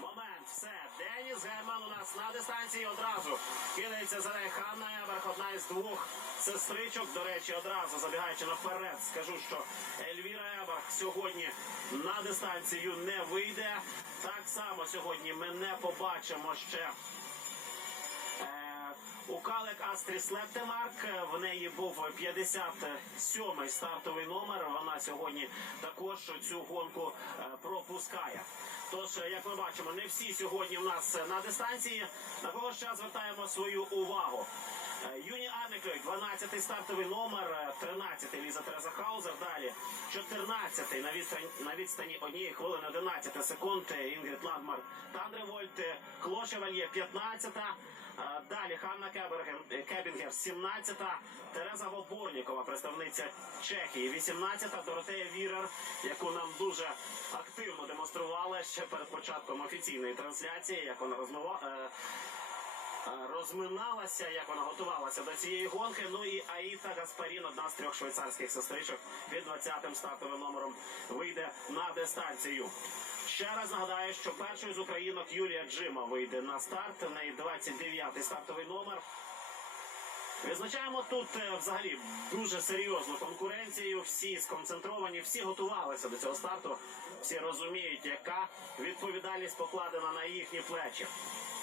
Момент, все. Деніс Гейман у нас на дистанції одразу кидається за нею Ханна Еберг, одна із двох сестричок. До речі, одразу забігаючи наперед, скажу, що Ельвіра Еберг сьогодні на дистанцію не вийде. Так само сьогодні ми не побачимо ще. Е, У Калек Астріс Лептемарк в неї був 57-й стартовий номер. Вона сьогодні також цю гонку е, пропускає. Тож, е, як ми бачимо, не всі сьогодні в нас на дистанції. На кого час звертаємо свою увагу. Е, Юні Анекой, 12-й стартовий номер, е, 13-й Ліза Тереза Хаузер. Далі 14-й на відстані, на відстані однієї хвилини 11 секунд е, Інгрід Ладмар Тандре Вольт, е, 15-та. Е, Далі Ханна Кеберген, е, Кебінгер 17-та. Тереза Воборнікова, представниця Чехії, 18-та. Доротея Вірер, яку нам дуже активно демонстрували ще перед початком офіційної трансляції, як вона розмова. е, Е, розминалася, як вона готувалася до цієї гонки. Ну і Аїта Гаспарін, одна з трьох швейцарських сестричок, під 20-м стартовим номером вийде на дистанцію. Ще раз нагадаю, що першою з українок Юлія Джима вийде на старт. В неї 29-й стартовий номер. Визначаємо тут е, взагалі дуже серйозну конкуренцію. Всі сконцентровані, всі готувалися до цього старту. Всі розуміють, яка відповідальність покладена на їхні плечі.